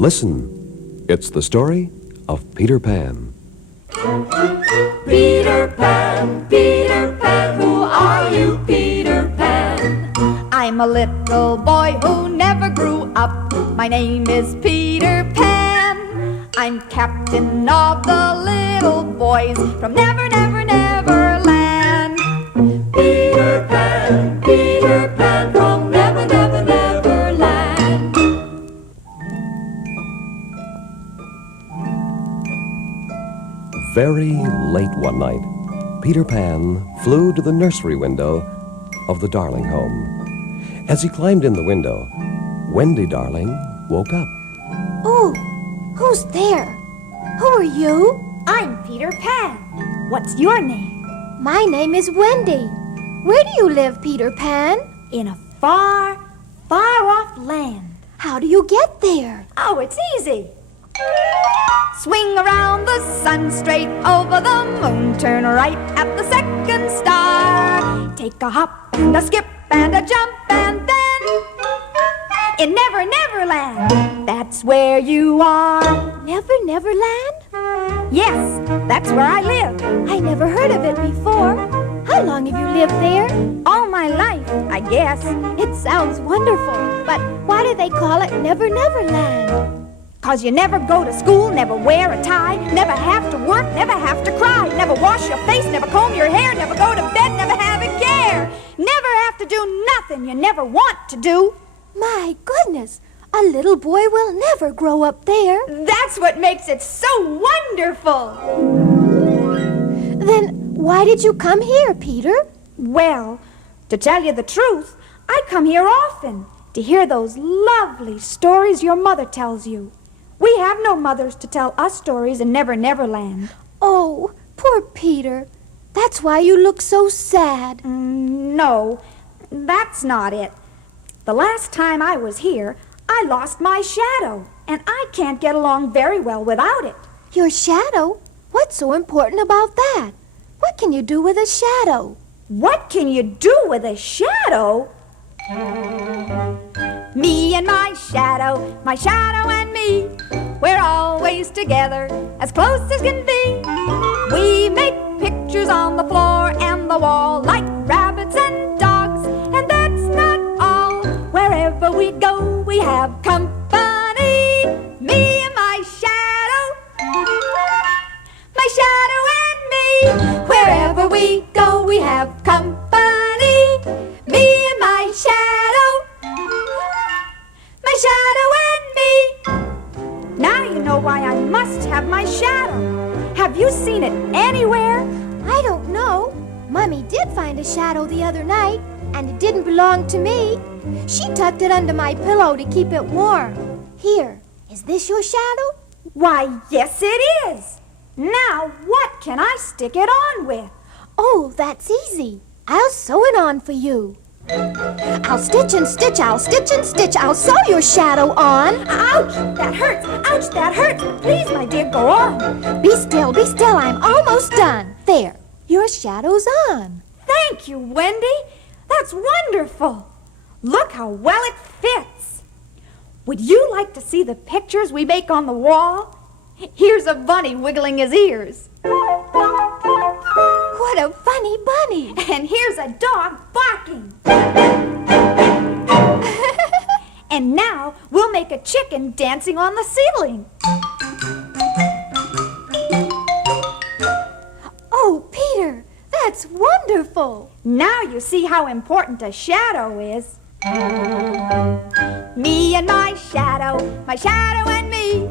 Listen, it's the story of Peter Pan. Peter Pan, who are you, Peter Pan? I'm a little boy who never grew up. My name is Peter Pan. I'm captain of the little boys from Never, Never, Neverland. Peter Pan, from Never, Never, Neverland. Very late one night, Peter Pan flew to the nursery window of the Darling home. As he climbed in the window, Wendy Darling woke up. Oh, who's there? Who are you? I'm Peter Pan. What's your name? My name is Wendy. Where do you live, Peter Pan? In a far, far off land. How do you get there? Oh, it's easy. Swing around the sun, straight over the moon, turn right at the second star. Take a hop and a skip and a jump, and then in Never, Neverland, that's where you are. Never, Neverland? Yes, that's where I live. I never heard of it before. How long have you lived there? All my life, I guess. It sounds wonderful, but why do they call it Never, Neverland? 'Cause you never go to school, never wear a tie, never have to work, never have to cry, never wash your face, never comb your hair, never go to bed, never have a care, never have to do nothing you never want to do. My goodness, a little boy will never grow up there. That's what makes it so wonderful. Then why did you come here, Peter? Well, to tell you the truth, I come here often to hear those lovely stories your mother tells you. We have no mothers to tell us stories in Never, Neverland. Oh, poor Peter. That's why you look so sad. No, that's not it. The last time I was here, I lost my shadow, and I can't get along very well without it. Your shadow? What's so important about that? What can you do with a shadow? What can you do with a shadow? Me and my shadow and me, we're always together, as close as can be. We make pictures on the floor and the wall like rabbits and dogs, and that's not all. Wherever we go, we have company. Me and my shadow and me. Wherever we go, we have company. Me and my shadow and me. Now you know why I must have my shadow. Have you seen it anywhere? I don't know. Mommy did find a shadow the other night, and it didn't belong to me. She tucked it under my pillow to keep it warm. Here, is this your shadow? Why, yes it is. Now, what can I stick it on with? Oh, that's easy. I'll sew it on for you. I'll stitch and stitch, I'll stitch and stitch, I'll sew your shadow on. Ouch, that hurts, ouch, that hurts. Please, my dear, go on. Be still, I'm almost done. There, your shadow's on. Thank you, Wendy. That's wonderful. Look how well it fits. Would you like to see the pictures we make on the wall? Here's a bunny wiggling his ears. What a funny bunny. And here's a dog barking. And now we'll make a chicken dancing on the ceiling. Oh, Peter, that's wonderful. Now you see how important a shadow is. Me and my shadow and me,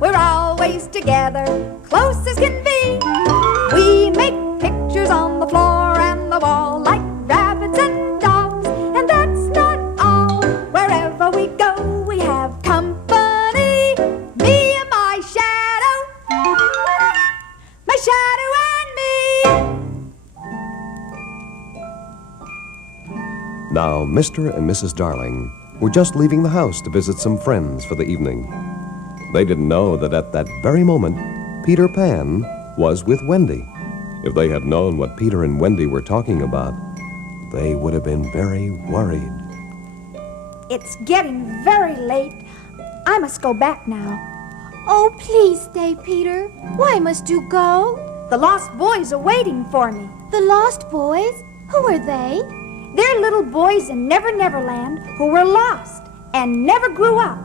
we're always together, close as can be. We make pictures on the floor and the wall like rabbits and dogs, and that's not all. Wherever we go, we have company. Me and my shadow and me. Now, Mr. and Mrs. Darling were just leaving the house to visit some friends for the evening. They didn't know that at that very moment, Peter Pan was with Wendy. If they had known what Peter and Wendy were talking about, they would have been very worried. It's getting very late. I must go back now. Oh, please stay, Peter. Why must you go? The lost boys are waiting for me. The lost boys? Who are they? They're little boys in Never Never Land who were lost and never grew up.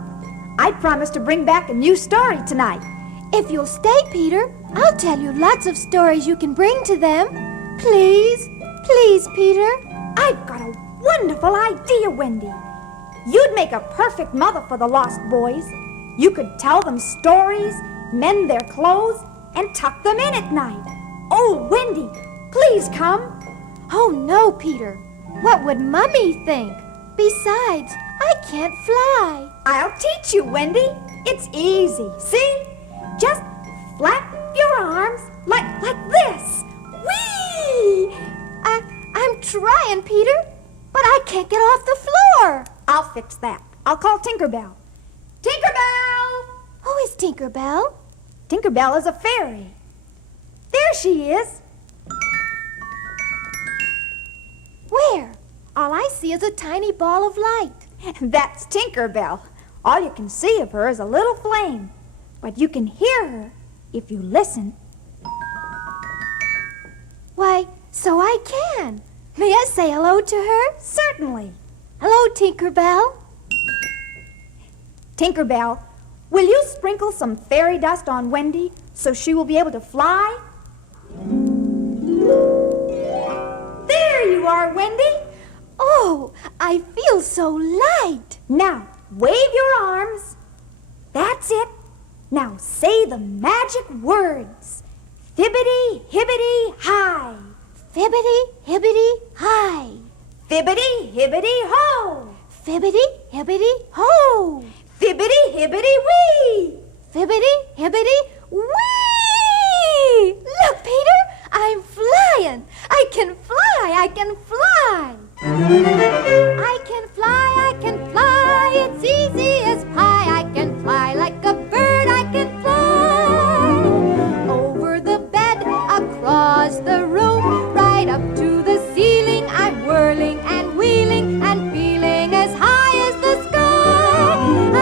I promised to bring back a new story tonight. If you'll stay, Peter, I'll tell you lots of stories you can bring to them. Please, please, Peter. I've got a wonderful idea, Wendy. You'd make a perfect mother for the lost boys. You could tell them stories, mend their clothes, and tuck them in at night. Oh, Wendy, please come. Oh, no, Peter. What would Mummy think? Besides, I can't fly. I'll teach you, Wendy. It's easy. See? Just flap your arms like this. Whee! I'm trying, Peter, but I can't get off the floor. I'll fix that. I'll call Tinkerbell. Tinkerbell! Who is Tinkerbell? Tinkerbell is a fairy. There she is. Where? All I see is a tiny ball of light. That's Tinkerbell. All you can see of her is a little flame. But you can hear her if you listen. Why, so I can. May I say hello to her? Certainly. Hello, Tinkerbell. Tinkerbell, will you sprinkle some fairy dust on Wendy so she will be able to fly? There you are, Wendy. Oh, I feel so light. Now, wave your arms. That's it. Now say the magic words. Fibbity, hibbity, hi. Fibbity, hibbity, hi. Fibbity, hibbity, ho. Fibbity, hibbity, ho. Fibbity, hibbity, wee. Fibbity, hibbity, whee! Look, Peter, I'm flying. I can fly, I can fly. I can fly, I can fly. It's easy as pie. I can fly like a bird, I can fly. Over the bed, across the room, right up to the ceiling. I'm whirling and wheeling and feeling as high as the sky.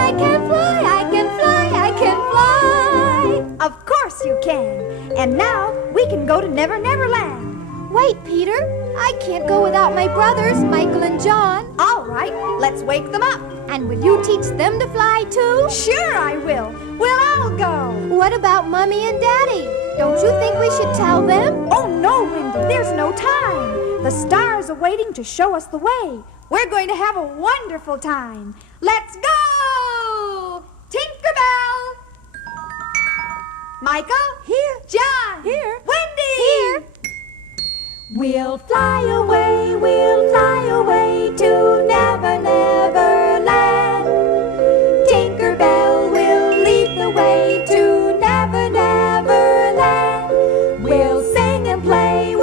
I can fly, I can fly, I can fly. Of course you can. And now we can go to Never Never Land. Wait, Peter. I can't go without my brothers, Michael and John. All right, let's wake them up. And will you teach them to fly too? Sure I will. We'll all go. What about Mommy and Daddy? Don't you think we should tell them? Oh, no, Wendy, there's no time. The stars are waiting to show us the way. We're going to have a wonderful time. Let's go! Tinkerbell! Michael? Here. John? Here. Wendy? Here. We'll fly away to Never Never Land. Tinkerbell will lead the way to Never Never Land. We'll sing and play in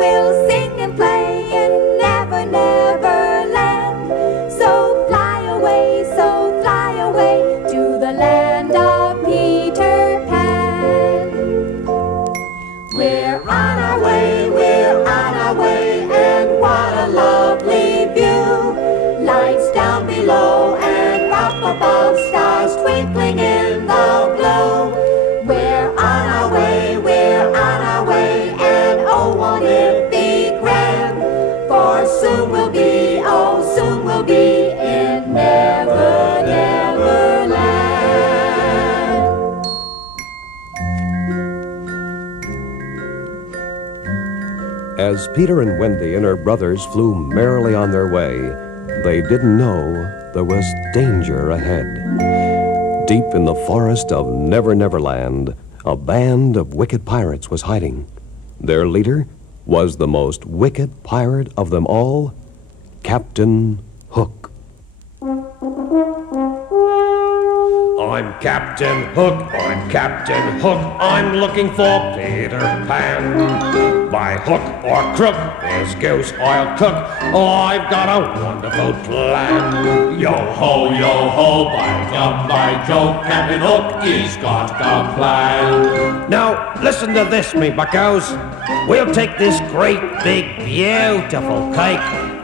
Never Never Land. So fly away to the land of Peter Pan. We're on our way, and what a lovely view. Lights down below and up above, stars twinkling in the blue. We're on our way, and oh, won't it be grand? For soon we'll be, in Never Never Land. As Peter and Wendy and her brothers flew merrily on their way, they didn't know there was danger ahead. Deep in the forest of Never Never Land, a band of wicked pirates was hiding. Their leader was the most wicked pirate of them all, Captain Hook. I'm Captain Hook, I'm looking for Peter Pan. By hook or crook, this goose I'll cook. Oh, I've got a wonderful plan. Yo ho, by Joe, Captain Hook, he's got a plan. Now, listen to this, me buckos. We'll take this great, big, beautiful cake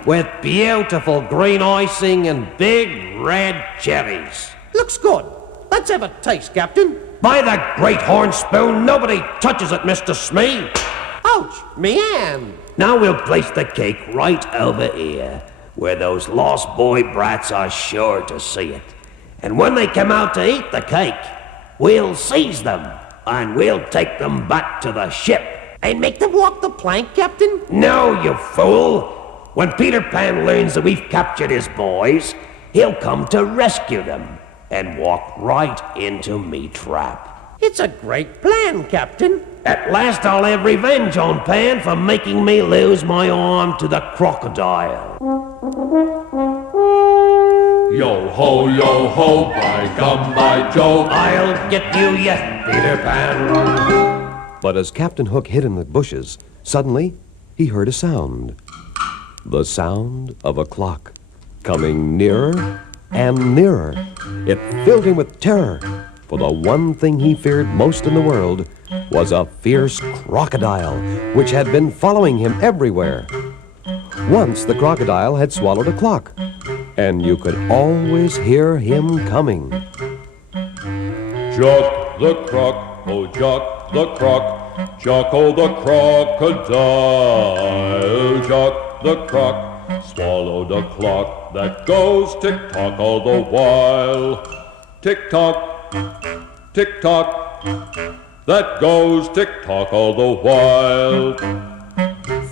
with beautiful green icing and big red cherries. Looks good. Let's have a taste, Captain. By the great horn spoon, nobody touches it, Mr. Smee. Ouch, me hand. Now we'll place the cake right over here, where those lost boy brats are sure to see it. And when they come out to eat the cake, we'll seize them, and we'll take them back to the ship. And make them walk the plank, Captain? No, you fool! When Peter Pan learns that we've captured his boys, he'll come to rescue them and walk right into me trap. It's a great plan, Captain. At last I'll have revenge on Pan for making me lose my arm to the crocodile. Yo ho, by gum, by Joe. I'll get you yet, Peter Pan. But as Captain Hook hid in the bushes, suddenly he heard a sound. The sound of a clock, coming nearer and nearer. It filled him with terror, for the one thing he feared most in the world was a fierce crocodile, which had been following him everywhere. Once the crocodile had swallowed a clock, and you could always hear him coming. Jock the croc, oh Jock the croc, Jocko the crocodile. Jock the croc swallowed a clock that goes tick-tock all the while. Tick-tock, tick-tock, that goes tick-tock all the while.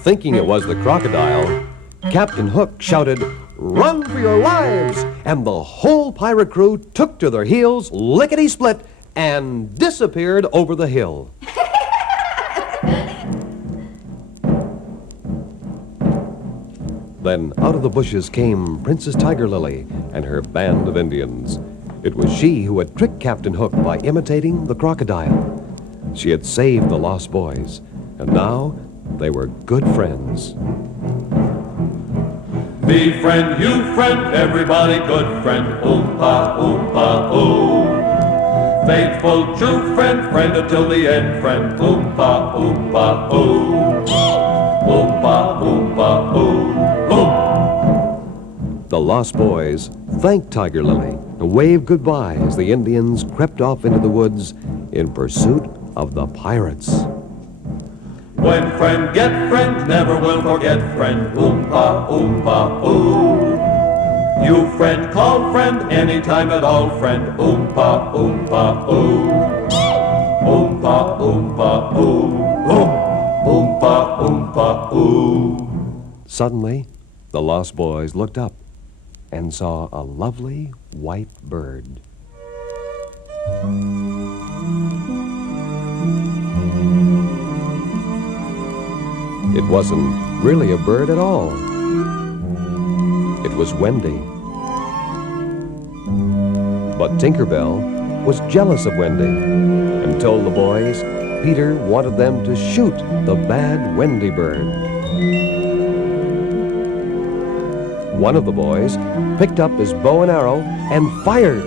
Thinking it was the crocodile, Captain Hook shouted, "Run for your lives!" And the whole pirate crew took to their heels, lickety-split, and disappeared over the hill. Then out of the bushes came Princess Tiger Lily and her band of Indians. It was she who had tricked Captain Hook by imitating the crocodile. She had saved the lost boys, and now they were good friends. Me friend, you friend, everybody good friend. Oompa, oompa, oo. Faithful, true friend, friend until the end, friend. Oompa, oompa, oo. Oompa, oompa, oo. The lost boys thanked Tiger Lily and waved goodbye as the Indians crept off into the woods in pursuit of the pirates. When friend get friend, never will forget friend. Oompa, oompa, ooh. You friend, call friend, anytime at all, friend. Oompa, oompa, ooh. Oompa, oompa, ooh. Oompa, oompa, ooh. Suddenly, the lost boys looked up and saw a lovely white bird. It wasn't really a bird at all. It was Wendy. But Tinkerbell was jealous of Wendy and told the boys Peter wanted them to shoot the bad Wendy bird. One of the boys picked up his bow and arrow and fired.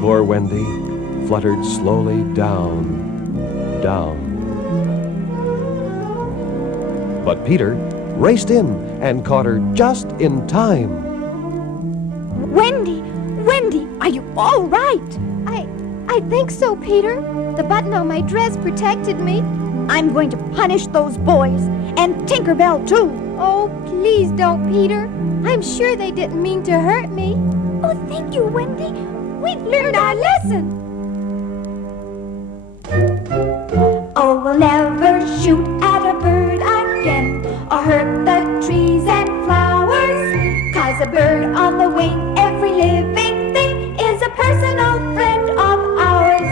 Poor Wendy fluttered slowly down, down. But Peter raced in and caught her just in time. Wendy, Wendy, are you all right? I think so, Peter. The button on my dress protected me. I'm going to punish those boys, and Tinkerbell too. Oh, please don't, Peter. I'm sure they didn't mean to hurt me. Oh, thank you, Wendy. We've learned our lesson. Oh, we'll never shoot at a bird again, or hurt the trees and flowers, 'cause a bird on the wing, every living thing, is a personal friend of ours.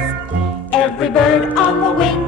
Every bird on the wing